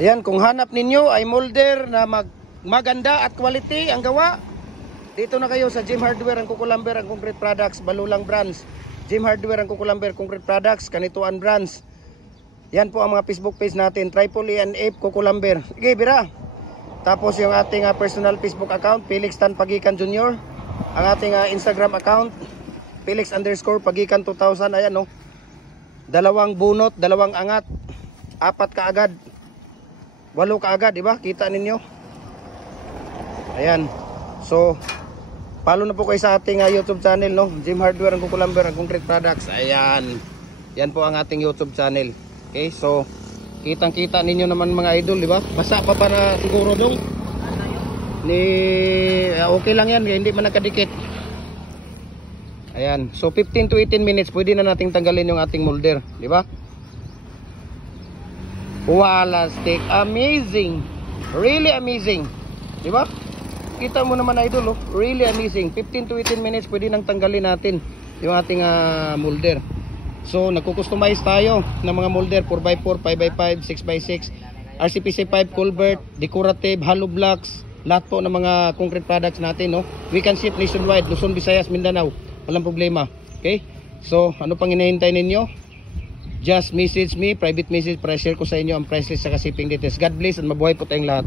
Ayan, kung hanap ninyo ay molder na maganda at quality ang gawa, dito na kayo sa Jim Hardware ang Kukulamber ang Concrete Products, Balulang Brands. Jim Hardware ang Kukulamber Concrete Products, Kanituan Brands. Yan po ang mga Facebook page natin, Tripoli and Ape Kukulamber. Sige, bira. Tapos yung ating personal Facebook account, Felix Tan Pagikan Jr. Ang ating Instagram account, Felix_Pagikan 2000. Ayan, no. 2 bunot, 2 angat, 4 kaagad, 8 kaagad, di ba? Kita ninyo. Ayan. So, follow na po kayo sa ating YouTube channel, no? Jim Hardware ang Kukulamber ang Concrete Products. Ayan. Yan po ang ating YouTube channel. Okay, so kitang-kita ninyo naman mga idol, di ba? Basa pa na siguro dong. Okay lang yan, hindi man nakadikit. Ayan. So 15 to 18 minutes pwede na nating tanggalin yung ating molder, di ba? Wala stick, amazing. Really amazing. Di ba? Kita mo naman idol, oh. Really amazing. 15 to 18 minutes pwede nang tanggalin natin yung ating molder. So nagko-customize tayo ng mga molder 4x4, 5x5, 6x6, RCPC5, culvert, decorative, hollow blocks, lahat po ng mga concrete products natin, no? We can ship nationwide, Luzon, Visayas, Mindanao. Walang problema. Okay? So ano pang hinihintay ninyo? Just message me, private message para share ko sa inyo ang price list sa shipping details. God bless and mabuhay po tayong lahat.